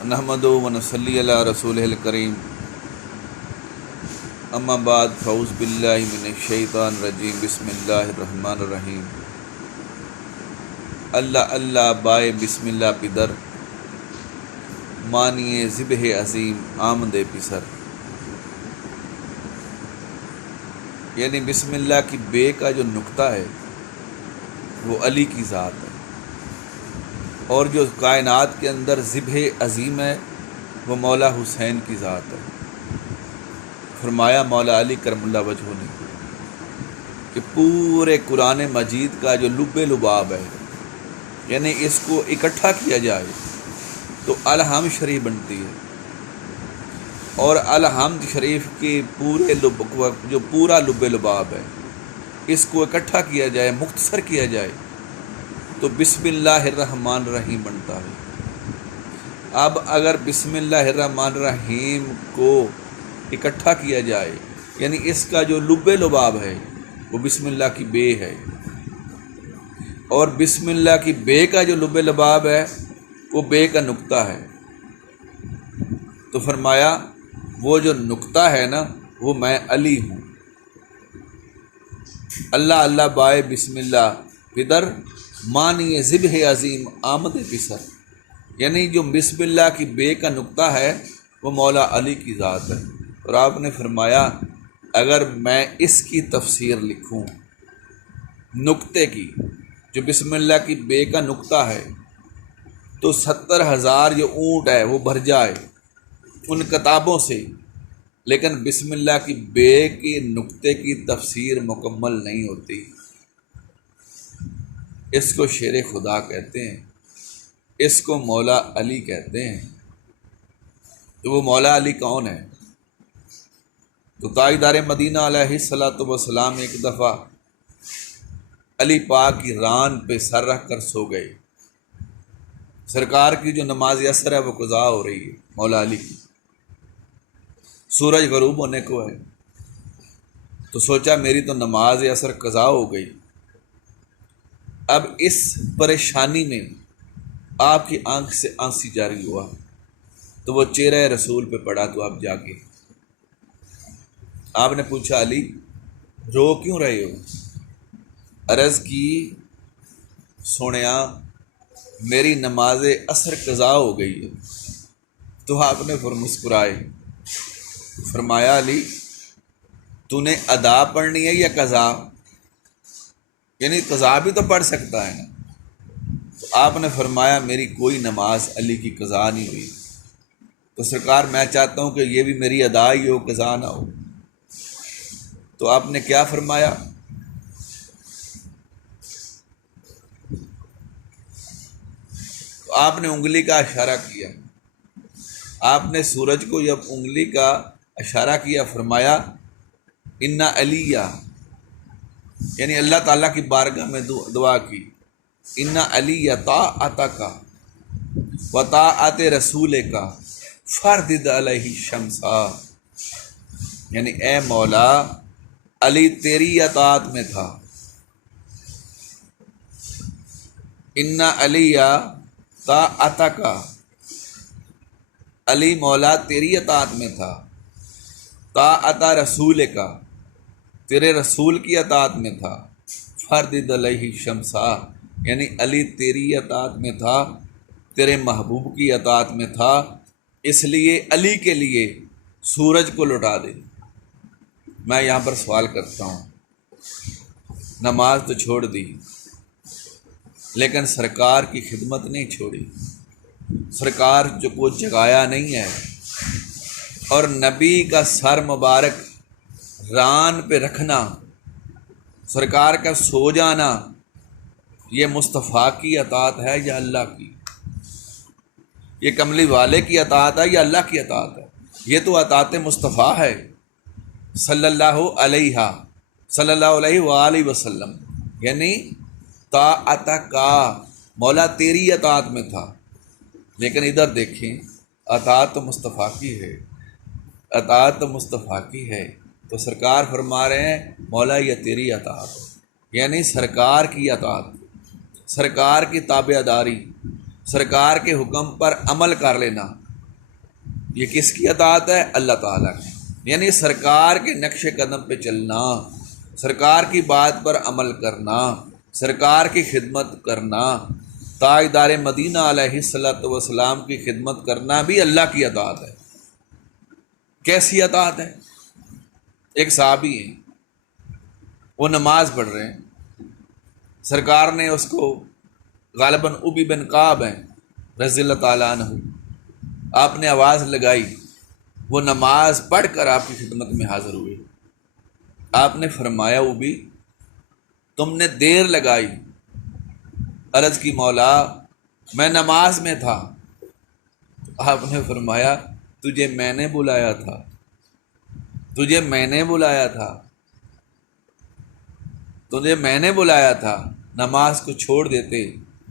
نحمدہ و نصلی علی رسولہ الکریم، اما بعد فاعوذ باللہ من الشیطان الرجیم، بسم اللہ الرحمن الرحیم۔ اللہ اللہ بائے بسم اللہ پدر، مانیے ذبح عظیم آمد پسر۔ یعنی بسم اللہ کی بے کا جو نقطہ ہے وہ علی کی ذات ہے، اور جو کائنات کے اندر ذبح عظیم ہے وہ مولا حسین کی ذات ہے۔ فرمایا مولا علی کرم اللہ وجہہ نے کہ پورے قرآن مجید کا جو لب لباب ہے، یعنی اس کو اکٹھا کیا جائے تو الحمد شریف بنتی ہے، اور الحمد شریف کے پورے جو پورا لب لباب ہے اس کو اکٹھا کیا جائے، مختصر کیا جائے تو بسم اللہ الرحمن الرحیم بنتا ہے۔ اب اگر بسم اللہ الرحمن الرحیم کو اکٹھا کیا جائے، یعنی اس کا جو لب لباب ہے وہ بسم اللہ کی بے ہے، اور بسم اللہ کی بے کا جو لب لباب ہے وہ بے کا نقطہ ہے۔ تو فرمایا وہ جو نقطہ ہے نا وہ میں علی ہوں۔ اللہ اللہ بائے بسم اللہ پدر، مانی ذبح عظیم آمد پسر۔ یعنی جو بسم اللہ کی بے کا نقطہ ہے وہ مولا علی کی ذات ہے۔ اور آپ نے فرمایا اگر میں اس کی تفسیر لکھوں نقطے کی، جو بسم اللہ کی بے کا نقطہ ہے، تو 70,000 جو اونٹ ہے وہ بھر جائے ان کتابوں سے، لیکن بسم اللہ کی بے کے نقطے کی تفسیر مکمل نہیں ہوتی۔ اس کو شیر خدا کہتے ہیں، اس کو مولا علی کہتے ہیں۔ تو وہ مولا علی کون ہے؟ تو تاجدار مدینہ علیہ الصلوۃ والسلام ایک دفعہ علی پاک کی ران پہ سر رکھ کر سو گئے۔ سرکار کی جو نماز عصر ہے وہ قضا ہو رہی ہے مولا علی کی، سورج غروب ہونے کو ہے، تو سوچا میری تو نماز عصر قضا ہو گئی۔ اب اس پریشانی میں آپ کی آنکھ سے آنسی جاری ہوا تو وہ چہرہ رسول پہ پڑا، تو آپ جاگے۔ آپ نے پوچھا علی رو کیوں رہے ہو؟ عرض کی سونیا میری نماز عصر قضا ہو گئی ہے۔ تو آپ نے پھر مسکرائے، فرمایا علی تو نے ادا پڑھنی ہے یا قضا؟ یعنی قضا بھی تو پڑھ سکتا ہے نا۔ تو آپ نے فرمایا میری کوئی نماز علی کی قضا نہیں ہوئی، تو سرکار میں چاہتا ہوں کہ یہ بھی میری ادا ہی ہو، قضا نہ ہو۔ تو آپ نے کیا فرمایا؟ تو آپ نے انگلی کا اشارہ کیا، آپ نے سورج کو جب انگلی کا اشارہ کیا فرمایا انا علیہ، یعنی اللہ تعالیٰ کی بارگاہ میں دعا کی، انا علیہ طاعتک و طاعت رسول کا فردد علیہ شمسا، یعنی اے مولا علی تیری اطاعت میں تھا، انا علیہ طاعتک، علی مولا تیری اطاعت میں تھا، طاعت رسول کا، تیرے رسول کی اطاعت میں تھا، فردد علیہ شمسا، یعنی علی تیری اطاعت میں تھا، تیرے محبوب کی اطاعت میں تھا، اس لیے علی کے لیے سورج کو لٹا دے۔ میں یہاں پر سوال کرتا ہوں، نماز تو چھوڑ دی لیکن سرکار کی خدمت نہیں چھوڑی، سرکار کو جگایا نہیں ہے، اور نبی کا سر مبارک ران پہ رکھنا، سرکار کا سو جانا، یہ مصطفیٰ کی اطاعت ہے یا اللہ کی؟ یہ کملی والے کی اطاعت ہے یا اللہ کی اطاعت ہے؟ یہ تو اطاعت مصطفیٰ ہے صلی اللہ علیہ وآلہ وسلم، یعنی طاعت کا، مولا تیری اطاعت میں تھا۔ لیکن ادھر دیکھیں، اطاعت تو مصطفیٰ کی ہے، اطاعت تو مصطفیٰ کی ہے، تو سرکار فرما رہے ہیں مولا یہ تیری اطاعت ہے، یعنی سرکار کی اطاعت، سرکار کی تابع داری، سرکار کے حکم پر عمل کر لینا، یہ کس کی اطاعت ہے؟ اللہ تعالیٰ کی. یعنی سرکار کے نقش قدم پہ چلنا، سرکار کی بات پر عمل کرنا، سرکار کی خدمت کرنا، تاجدار مدینہ علیہ الصلوۃ والسلام کی خدمت کرنا بھی اللہ کی اطاعت ہے. کیسی اطاعت ہے؟ ایک صحابی ہیں، وہ نماز پڑھ رہے ہیں، سرکار نے اس کو غالباً ابی بن کعب ہیں رضی اللہ تعالیٰ عنہ، آپ نے آواز لگائی، وہ نماز پڑھ کر آپ کی خدمت میں حاضر ہوئے. آپ نے فرمایا ابی تم نے دیر لگائی. عرض کی مولا میں نماز میں تھا. آپ نے فرمایا تجھے میں نے بلایا تھا، تجھے میں نے بلایا تھا، تجھے میں نے بلایا تھا. نماز کو چھوڑ دیتے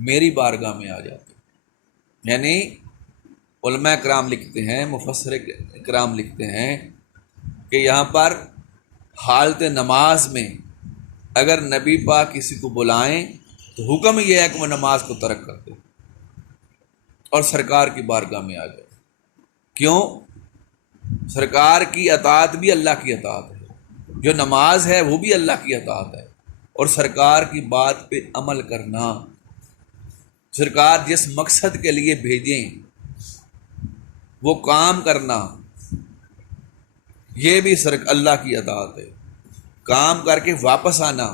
میری بارگاہ میں آ جاتے. یعنی علماء کرام لکھتے ہیں، مفسر کرام لکھتے ہیں کہ یہاں پر حالت نماز میں اگر نبی پاک کسی کو بلائیں تو حکم یہ ہے کہ وہ نماز کو ترک کر دے اور سرکار کی بارگاہ میں آ جائے. کیوں؟ سرکار کی اطاعت بھی اللہ کی اطاعت ہے، جو نماز ہے وہ بھی اللہ کی اطاعت ہے، اور سرکار کی بات پہ عمل کرنا، سرکار جس مقصد کے لیے بھیجیں وہ کام کرنا، یہ بھی اللہ کی اطاعت ہے. کام کر کے واپس آنا.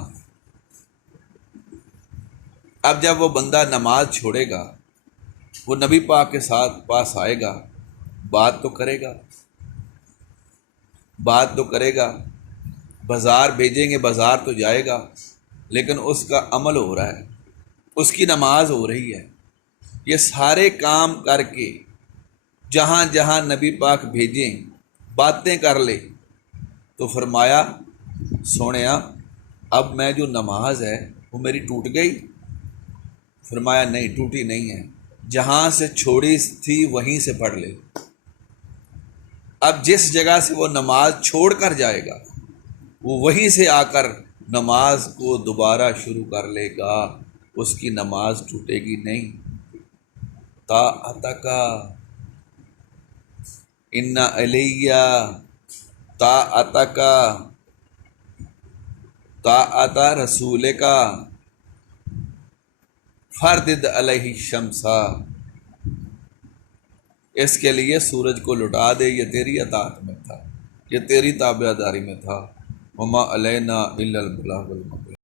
اب جب وہ بندہ نماز چھوڑے گا، وہ نبی پاک کے ساتھ پاس آئے گا، بات تو کرے گا، بات تو کرے گا، بازار بھیجیں گے بازار تو جائے گا، لیکن اس کا عمل ہو رہا ہے، اس کی نماز ہو رہی ہے. یہ سارے کام کر کے جہاں جہاں نبی پاک بھیجیں باتیں کر لے، تو فرمایا سونیا اب میں جو نماز ہے وہ میری ٹوٹ گئی؟ فرمایا نہیں، ٹوٹی نہیں ہے، جہاں سے چھوڑی تھی وہیں سے پڑھ لے. اب جس جگہ سے وہ نماز چھوڑ کر جائے گا وہ وہیں سے آ کر نماز کو دوبارہ شروع کر لے گا، اس کی نماز ٹوٹے گی نہیں. طاعتک ان علیہ طاعتک طاعت رسول کا فردد علیہ الشمسا. اس کے لیے سورج کو لٹا دے، یہ تیری اطاعت میں تھا، یہ تیری تابعداری میں تھا. وما علینا الا البلاغ المبین.